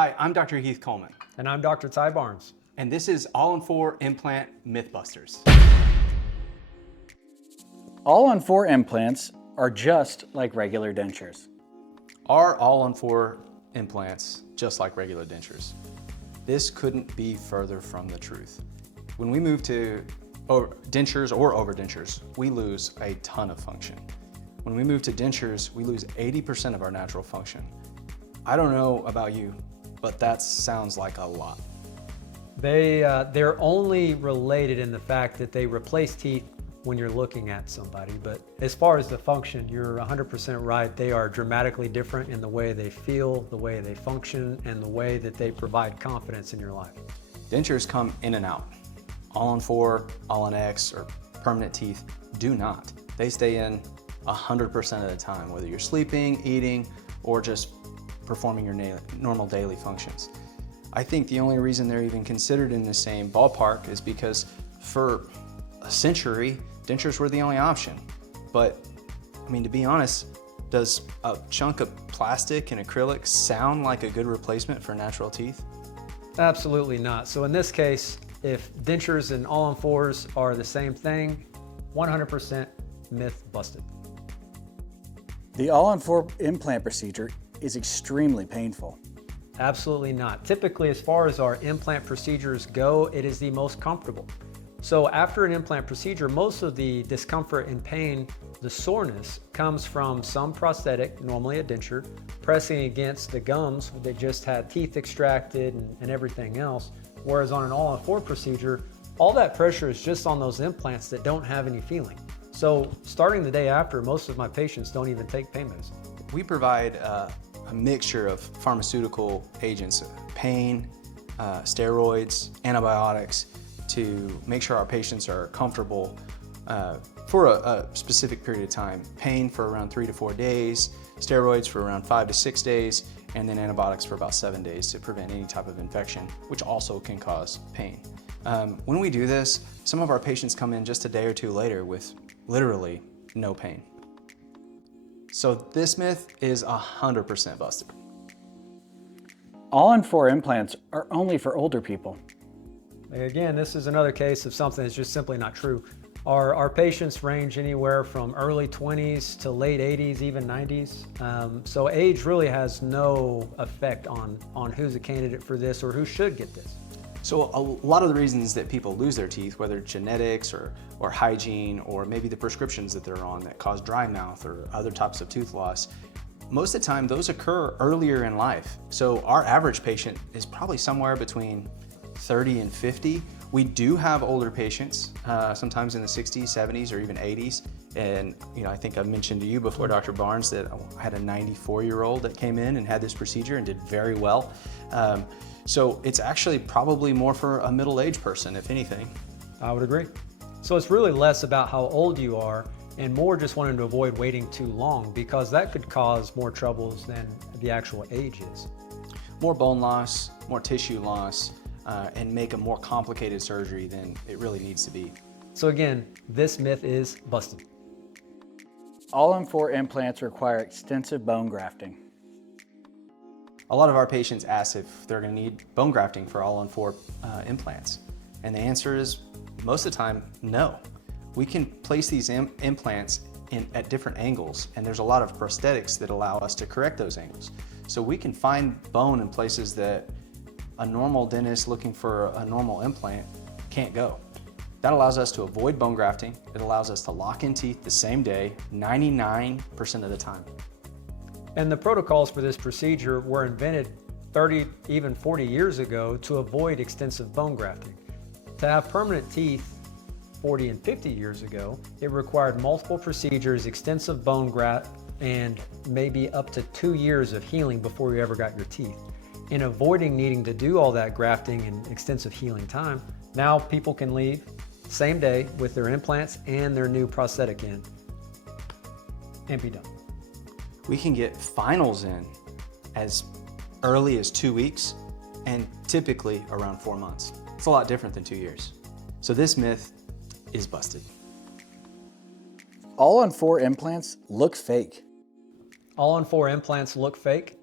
Hi, I'm Dr. Heath Coleman, And I'm Dr. Ty Barnes. and this is All-on-4 Implant Mythbusters. All-on-4 implants are just like regular dentures. Are All-on-4 implants just like regular dentures? This couldn't be further from the truth. When we move to dentures or overdentures, we lose a ton of function. When we move to dentures, we lose 80% of our natural function. I don't know about you, but that sounds like a lot. They're only related in the fact that they replace teeth when you're looking at somebody. But as far as the function, you're 100% right. They are dramatically different in the way they feel, the way they function, and the way that they provide confidence in your life. Dentures come in and out. All-on-4, All-on-X, or permanent teeth do not. They stay in 100% of the time, whether you're sleeping, eating, or just performing your normal daily functions. I think the only reason they're even considered in the same ballpark is because for a century, dentures were the only option. But, I mean, to be honest, does a chunk of plastic and acrylic sound like a good replacement for natural teeth? Absolutely not. So in this case, if dentures and all-on-4s are the same thing, 100% myth busted. The All-on-4 implant procedure is extremely painful. Absolutely not. Typically, as far as our implant procedures go, it is the most comfortable. So after an implant procedure, most of the discomfort and pain, the soreness, comes from some prosthetic, normally a denture, pressing against the gums that just had teeth extracted and everything else. Whereas on an all-on-4 procedure, all that pressure is just on those implants that don't have any feeling. So starting the day after, most of my patients don't even take pain medicine. We provide a mixture of pharmaceutical agents, pain, steroids, antibiotics, to make sure our patients are comfortable for a specific period of time. Pain for around 3 to 4 days, steroids for around 5 to 6 days, and then antibiotics for about 7 days to prevent any type of infection, which also can cause pain. When we do this, some of our patients come in just a day or two later with literally no pain. So this myth is 100% busted. All-on-4 implants are only for older people. Again, this is another case of something that's just simply not true. Our patients range anywhere from early 20s to late 80s, even 90s. So age really has no effect on who's a candidate for this or who should get this. So a lot of the reasons that people lose their teeth, whether it's genetics or hygiene, or maybe the prescriptions that they're on that cause dry mouth or other types of tooth loss, most of the time those occur earlier in life. So our average patient is probably somewhere between 30 and 50. We do have older patients, sometimes in the 60s, 70s, or even 80s. And I think I mentioned to you before, Dr. Barnes, that I had a 94-year-old that came in and had this procedure and did very well. So it's actually probably more for a middle-aged person, if anything. I would agree. So it's really less about how old you are and more just wanting to avoid waiting too long, because that could cause more troubles than the actual age is. More bone loss, more tissue loss, and make a more complicated surgery than it really needs to be. So again, this myth is busted. All-on-4 implants require extensive bone grafting. A lot of our patients ask if they're going to need bone grafting for all-on-4 implants. And the answer is, most of the time, no. We can place these implants at different angles, and there's a lot of prosthetics that allow us to correct those angles. So we can find bone in places that a normal dentist looking for a normal implant can't go. That allows us to avoid bone grafting. It allows us to lock in teeth the same day, 99% of the time. And the protocols for this procedure were invented 30, even 40 years ago to avoid extensive bone grafting. To have permanent teeth 40 and 50 years ago, it required multiple procedures, extensive bone graft, and maybe up to 2 years of healing before you ever got your teeth. In avoiding needing to do all that grafting and extensive healing time, now people can leave same day with their implants and their new prosthetic in and be done. We can get finals in as early as 2 weeks and typically around 4 months. It's a lot different than 2 years. So this myth is busted. All-on-4 implants look fake. All-on-4 implants look fake?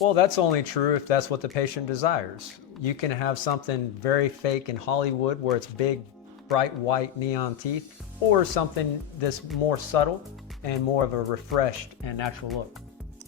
Well, that's only true if that's what the patient desires. You can have something very fake in Hollywood where it's big, bright white neon teeth, or something that's more subtle and more of a refreshed and natural look.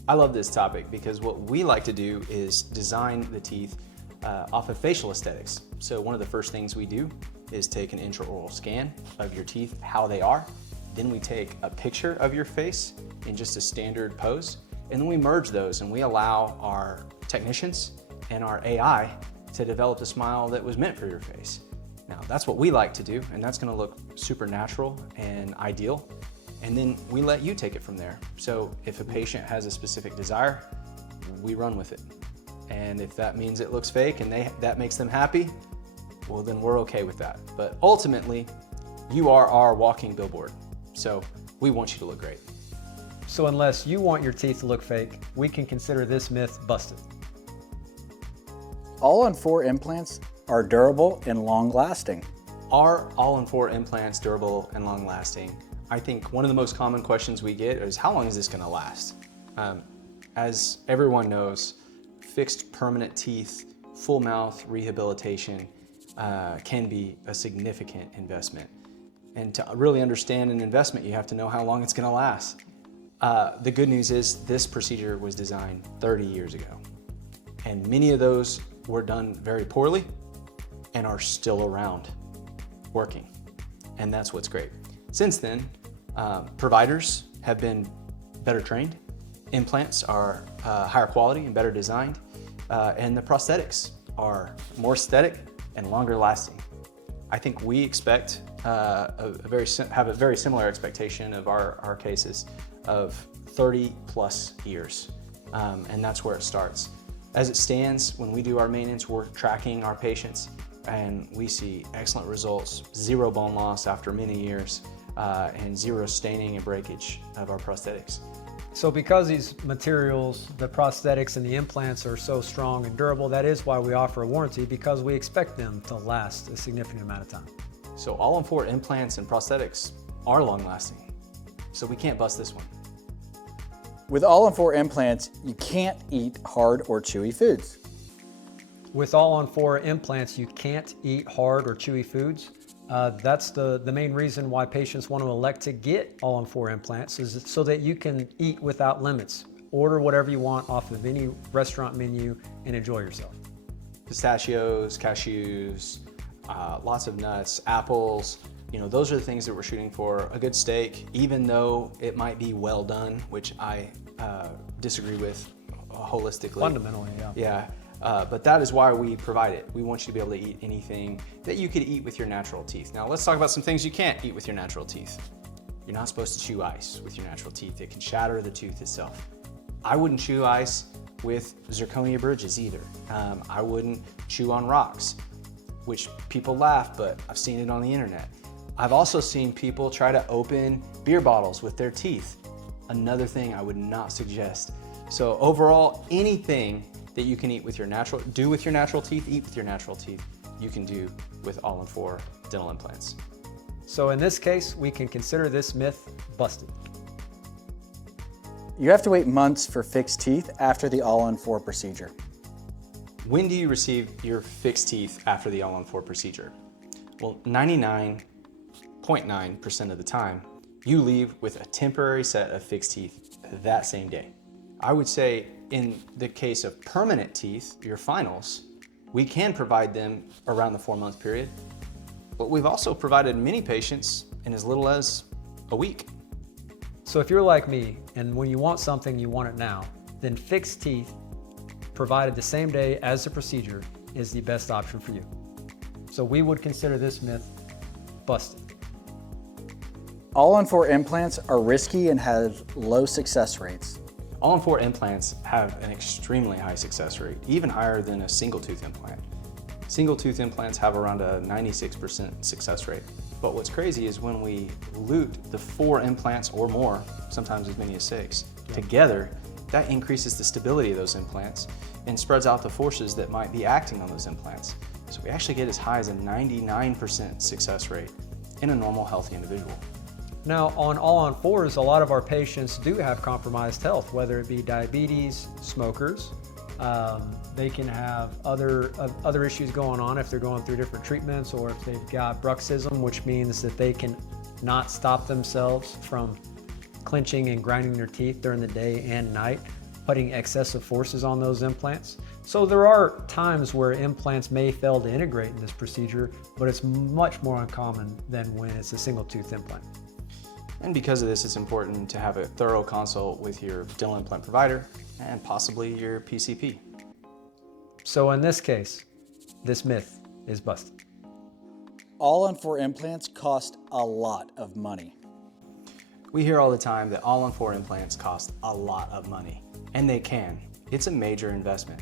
I love this topic because what we like to do is design the teeth off of facial aesthetics. So one of the first things we do is take an intraoral scan of your teeth, how they are. Then we take a picture of your face in just a standard pose, and then we merge those and we allow our technicians and our AI to develop a smile that was meant for your face. Now that's what we like to do, and that's gonna look super natural and ideal. And then we let you take it from there. So if a patient has a specific desire, we run with it. And if that means it looks fake and that makes them happy, well then we're okay with that. But ultimately, you are our walking billboard. So we want you to look great. So unless you want your teeth to look fake, we can consider this myth busted. All-on-4 implants are durable and long-lasting. Are All-on-4 implants durable and long-lasting? I think one of the most common questions we get is, how long is this gonna last? As everyone knows, fixed permanent teeth, full mouth rehabilitation can be a significant investment. And to really understand an investment, you have to know how long it's gonna last. The good news is this procedure was designed 30 years ago. And many of those were done very poorly and are still around working. And that's what's great. Since then, providers have been better trained, implants are higher quality and better designed, and the prosthetics are more aesthetic and longer lasting. I think we expect have a very similar expectation of our cases of 30 plus years, and that's where it starts. As it stands, when we do our maintenance, we're tracking our patients and we see excellent results, 0 bone loss after many years, and 0 staining and breakage of our prosthetics. So because these materials, the prosthetics and the implants are so strong and durable, that is why we offer a warranty, because we expect them to last a significant amount of time. So All-on-4 implants and prosthetics are long lasting, so we can't bust this one. With All-on-4 implants, you can't eat hard or chewy foods. With All-on-4 implants, you can't eat hard or chewy foods. That's the main reason why patients want to elect to get All-on-4 implants, is so that you can eat without limits. Order whatever you want off of any restaurant menu and enjoy yourself. Pistachios, cashews, lots of nuts, apples, those are the things that we're shooting for. A good steak, even though it might be well done, which I disagree with holistically. Fundamentally, yeah. Yeah. But that is why we provide it. We want you to be able to eat anything that you could eat with your natural teeth. Now let's talk about some things you can't eat with your natural teeth. You're not supposed to chew ice with your natural teeth. It can shatter the tooth itself. I wouldn't chew ice with zirconia bridges either. I wouldn't chew on rocks, which people laugh, but I've seen it on the internet. I've also seen people try to open beer bottles with their teeth. Another thing I would not suggest. So overall, anything that you can eat with your natural, do with your natural teeth, eat with your natural teeth, you can do with All-on-4 dental implants. So in this case, we can consider this myth busted. You have to wait months for fixed teeth after the All-on-4 procedure. When do you receive your fixed teeth after the All-on-4 procedure? Well, 99.9% of the time, you leave with a temporary set of fixed teeth that same day. I would say in the case of permanent teeth, your finals, we can provide them around the 4-month period, but we've also provided many patients in as little as a week. So if you're like me, and when you want something, you want it now, then fixed teeth provided the same day as the procedure is the best option for you. So we would consider this myth busted. All-on-4 implants are risky and have low success rates. All-on-4 implants have an extremely high success rate, even higher than a single tooth implant. Single tooth implants have around a 96% success rate. But what's crazy is when we lute the 4 implants or more, sometimes as many as 6, together, that increases the stability of those implants and spreads out the forces that might be acting on those implants. So we actually get as high as a 99% success rate in a normal, healthy individual. Now, on All-on-4s, a lot of our patients do have compromised health, whether it be diabetes, smokers, They can have other issues going on if they're going through different treatments, or if they've got bruxism, which means that they can not stop themselves from clenching and grinding their teeth during the day and night, putting excessive forces on those implants. So there are times where implants may fail to integrate in this procedure, but it's much more uncommon than when it's a single tooth implant. And because of this, it's important to have a thorough consult with your dental implant provider and possibly your PCP. So in this case, this myth is busted. All-on-4 implants cost a lot of money. We hear all the time that all-on-4 implants cost a lot of money, and they can. It's a major investment,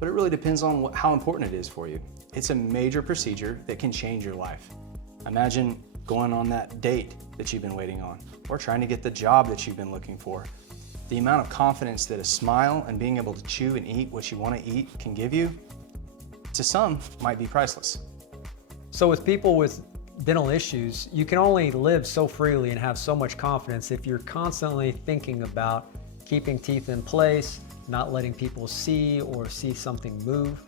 but it really depends on how important it is for you. It's a major procedure that can change your life. Imagine going on that date that you've been waiting on, or trying to get the job that you've been looking for. The amount of confidence that a smile and being able to chew and eat what you want to eat can give you, to some, might be priceless. So with people with dental issues, you can only live so freely and have so much confidence if you're constantly thinking about keeping teeth in place, not letting people see or see something move.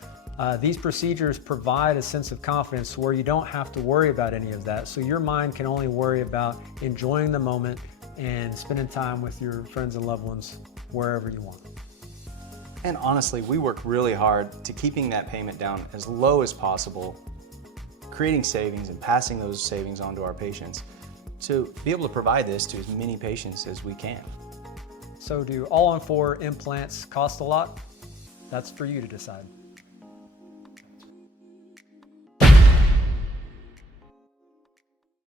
These procedures provide a sense of confidence where you don't have to worry about any of that. So your mind can only worry about enjoying the moment and spending time with your friends and loved ones wherever you want. And honestly, we work really hard to keeping that payment down as low as possible, creating savings and passing those savings on to our patients to be able to provide this to as many patients as we can. So do all-on-4 implants cost a lot? That's for you to decide.